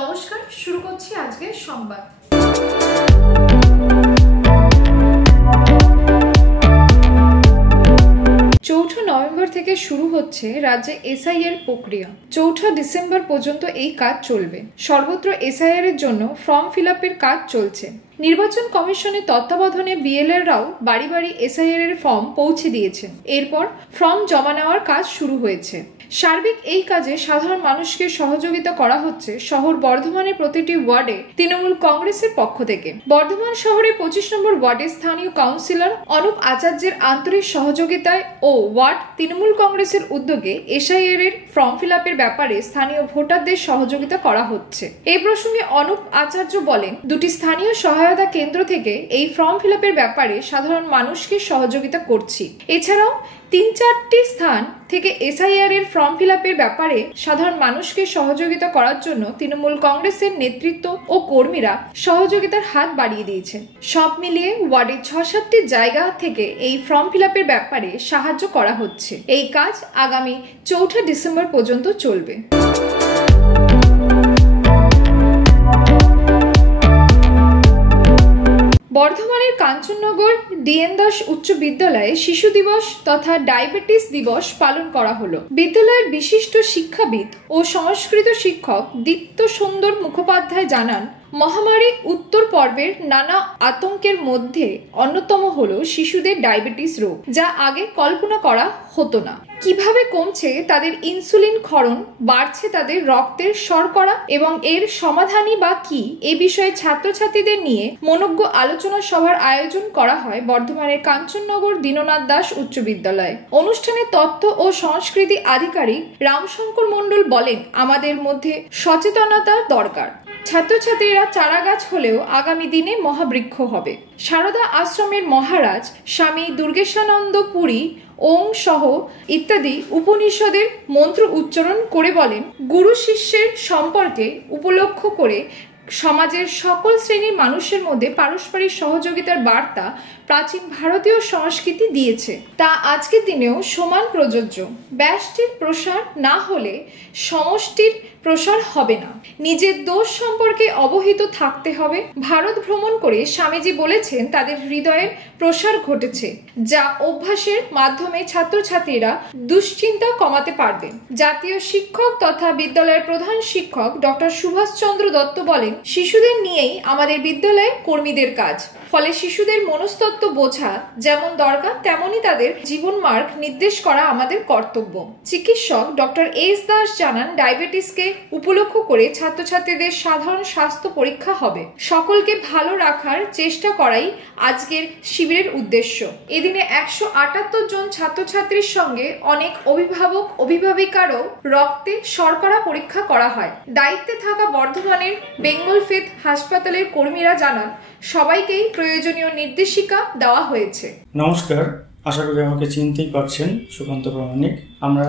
নমস্কার, শুরু করছি আজকের সংবাদ। চৌঠা নভেম্বর থেকে শুরু হচ্ছে রাজ্যে এসআইআর প্রক্রিয়া। ৪ঠা ডিসেম্বর পর্যন্ত এই কাজ চলবে। সর্বত্র এসআইআর এর জন্য ফর্ম ফিল আপের কাজ চলছে। নির্বাচন কমিশনের তত্ত্বাবধানে বিএলআররাও বাড়ি বাড়ি এসআইআর এর ফর্ম পৌঁছে দিয়েছেন। এরপর ফর্ম জমা নেওয়ার কাজ শুরু হয়েছে। সার্বিক এই কাজে সাধারণ মানুষকে সহযোগিতা করা হচ্ছে শহর বর্ধমানের প্রতিটি ওয়ার্ডে তৃণমূল কংগ্রেসের পক্ষ থেকে। বর্ধমান শহরে 25 নম্বর ওয়ার্ডে স্থানীয় কাউন্সিলর অনুপ আচার্যের আন্তরিক সহযোগিতায় ও ওয়ার্ড তৃণমূল কংগ্রেসের উদ্যোগে এসআইআর এর ফর্ম ফিল আপের ব্যাপারে স্থানীয় ভোটারদের সহযোগিতা করা হচ্ছে। এই প্রসঙ্গে অনুপ আচার্য বলেন, দুটি স্থানীয় সহায়তা কেন্দ্র থেকে এই ফর্ম ফিল আপের ব্যাপারে সাধারণ মানুষকে সহযোগিতা করছি। এছাড়াও ৩-৪টি স্থান থেকে এসআইআর এর ফর্ম ফিল আপের ব্যাপারে সাধারণ মানুষকে সহযোগিতা করার জন্য তৃণমূল কংগ্রেসের নেতৃত্ব ও কর্মীরা সহযোগিতার হাত বাড়িয়ে দিয়েছেন। সব মিলিয়ে ওয়ার্ডে ৬-৭টি জায়গা থেকে এই ফর্ম ফিল আপের ব্যাপারে সাহায্য করা হচ্ছে। এই কাজ আগামী ৪ঠা ডিসেম্বর পর্যন্ত চলবে। বর্ধমানের কাঞ্চননগর ডিএন দাস উচ্চ বিদ্যালয়ে শিশু দিবস তথা ডায়াবেটিস দিবস পালন করা হলো। বিদ্যালয়ের বিশিষ্ট শিক্ষাবিদ ও সংস্কৃত শিক্ষক দীপ্ত সুন্দর মুখোপাধ্যায় জানান, মহামারী উত্তর পর্বের নানা আতঙ্কের মধ্যে অন্যতম হলো শিশুদের ডায়াবেটিস রোগ, যা আগে কল্পনা করা হতো না। কিভাবে কমছে তাদের ইনসুলিন ক্ষরণ, বাড়ছে তাদের রক্তের শর্করা এবং এর সমাধানই বা কি, এ বিষয়ে ছাত্রছাত্রীদের নিয়ে মনোজ্ঞ আলোচনা সভার আয়োজন করা হয় বর্ধমানের কাঞ্চননগর দীননাথ দাস উচ্চ বিদ্যালয়ে। অনুষ্ঠানে তথ্য ও সংস্কৃতি আধিকারিক রামশঙ্কর মণ্ডল বলেন, আমাদের মধ্যে সচেতনতা দরকার। ছাত্রছাত্রীরা চারা গাছ হলেও আগামী দিনে মহাবৃক্ষ হবে। সারদা আশ্রমের মহারাজ স্বামী দুর্গেশানন্দ পুরী ওং সহ ইত্যাদি উপনিষদের মন্ত্র উচ্চারণ করে বলেন, গুরু শিষ্যের সম্পর্কে উপলক্ষ করে সমাজের সকল শ্রেণীর মানুষের মধ্যে পারস্পরিক সহযোগিতার বার্তা প্রাচীন ভারতীয় সংস্কৃতি দিয়েছে, তা আজকের দিনেও সমান প্রযোজ্য। ব্যষ্টির প্রসার না হলে সমষ্টির প্রসার হবে না। নিজের দোষ সম্পর্কে অবহিত থাকতে হবে। ভারত ভ্রমণ করে স্বামীজি বলেছেন, তাদের হৃদয়ের প্রসার ঘটেছে, যা অভ্যাসের মাধ্যমে ছাত্রছাত্রীরা দুশ্চিন্তা কমাতে পারবে। জাতীয় শিক্ষক তথা বিদ্যালয়ের প্রধান শিক্ষক ডক্টর সুভাষচন্দ্র দত্ত বলেন, শিশুদের নিয়েই আমাদের বিদ্যালয়ে কর্মীদের কাজ। ফলে শিশুদের মনস্তত্ত্ব বোঝা যেমন দরকার, তেমনি তাদের জীবন মার্গ নির্দেশ করা আমাদের কর্তব্য। চিকিৎসক ডক্টর এস দাস জানান, ডায়াবেটিসকে উপলক্ষ করে ছাত্রছাত্রীদের সাধারণ স্বাস্থ্য পরীক্ষা হবে। সকলকে ভালো রাখার চেষ্টা করাই আজকের শিবিরের উদ্দেশ্য। এদিনে ১৭৮ জন ছাত্রছাত্রীর সঙ্গে অনেক অভিভাবক অভিভাবিকারও রক্তে শর্করা পরীক্ষা করা হয়। দায়িত্বে থাকা বর্ধমানের বেঙ্গল ফেথ হাসপাতালের কর্মীরা জানান, সবাইকেই প্রয়োজনীয় নির্দেশিকা দেওয়া হয়েছে। নমস্কার, আশা করি আমাকে চিনতেই পারছেন, সুকান্ত প্রামাণিক। আমরা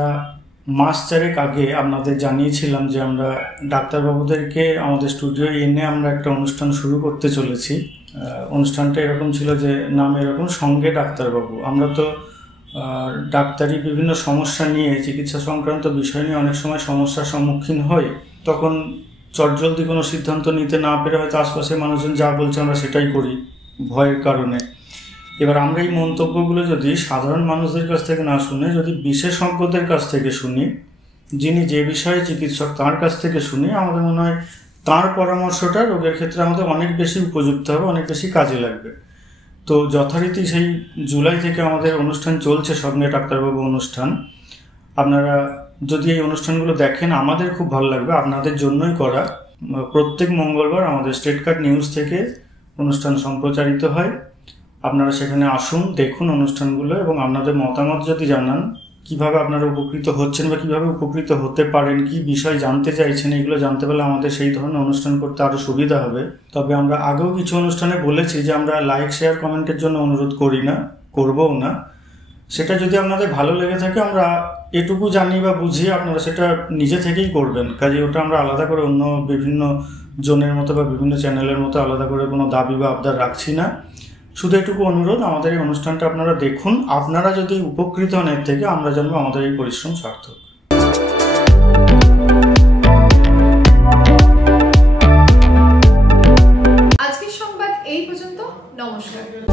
মাস ৪ আগে আপনাদের জানিয়েছিলাম যে আমরা ডাক্তারবাবুদেরকে আমাদের স্টুডিও এনে আমরা একটা অনুষ্ঠান শুরু করতে চলেছি। অনুষ্ঠানটা এরকম ছিল যে নাম এরকম, সঙ্গে ডাক্তারবাবু। আমরা তো ডাক্তারি বিভিন্ন সমস্যা নিয়ে, চিকিৎসা সংক্রান্ত বিষয় নিয়ে অনেক সময় সমস্যার সম্মুখীন হই। তখন চটজলদি কোনো সিদ্ধান্ত নিতে না পেরে হয়তো আশপাশের মানুষজন যা বলছে আমরা সেটাই করি ভয়ের কারণে। এবার আমরা এই মন্তব্যগুলো যদি সাধারণ মানুষদের কাছ থেকে না শুনে যদি বিশেষজ্ঞদের কাছ থেকে শুনি, যিনি যে বিষয়ে চিকিৎসক তার কাছ থেকে শুনি, আমাদের মনে হয় তার পরামর্শটা রোগের ক্ষেত্রে আমাদের অনেক বেশি উপযুক্ত হবে, অনেক বেশি কাজে লাগবে। তো যথারীতি সেই জুলাই থেকে আমাদের অনুষ্ঠান চলছে, সঙ্গে ডাক্তারবাবু অনুষ্ঠান। আপনারা যদি এই অনুষ্ঠানগুলো দেখেন আমাদের খুব ভালো লাগবে, আপনাদের জন্যই করা। প্রত্যেক মঙ্গলবার আমাদের স্টেট কার্ড নিউজ থেকে অনুষ্ঠান সম্প্রচারিত হয়। আপনারা সেখানে আসুন, দেখুন অনুষ্ঠানগুলো এবং আপনাদের মতামত যদি জানান, কিভাবে আপনারা উপকৃত হচ্ছেন বা কিভাবে উপকৃত হতে পারেন, কি বিষয় জানতে চাইছেন, এগুলো জানতে পারলে আমাদের সেই ধরনের অনুষ্ঠান করতে আরও সুবিধা হবে। তবে আমরা আগেও কিছু অনুষ্ঠানে বলেছি যে আমরা লাইক শেয়ার কমেন্টের জন্য অনুরোধ করি না, করবও না। সেটা যদি আপনাদের ভালো লেগে থাকে, আমরা এটুকু জানি বা বুঝি, আপনারা সেটা নিজে থেকেই করবেন। কাজে ওটা আমরা আলাদা করে অন্য বিভিন্ন জনের মতো বা বিভিন্ন চ্যানেলের মতো আলাদা করে কোনো দাবি বা আবদার রাখছি না। শুধু এটুকু অনুরোধ, আমাদের এই অনুষ্ঠানটা আপনারা দেখুন। আপনারা যদি উপকৃত হন এর থেকে, আমরা জানবো আমাদের এই পরিশ্রম সার্থক। আজকের সংবাদ এই পর্যন্ত। নমস্কার।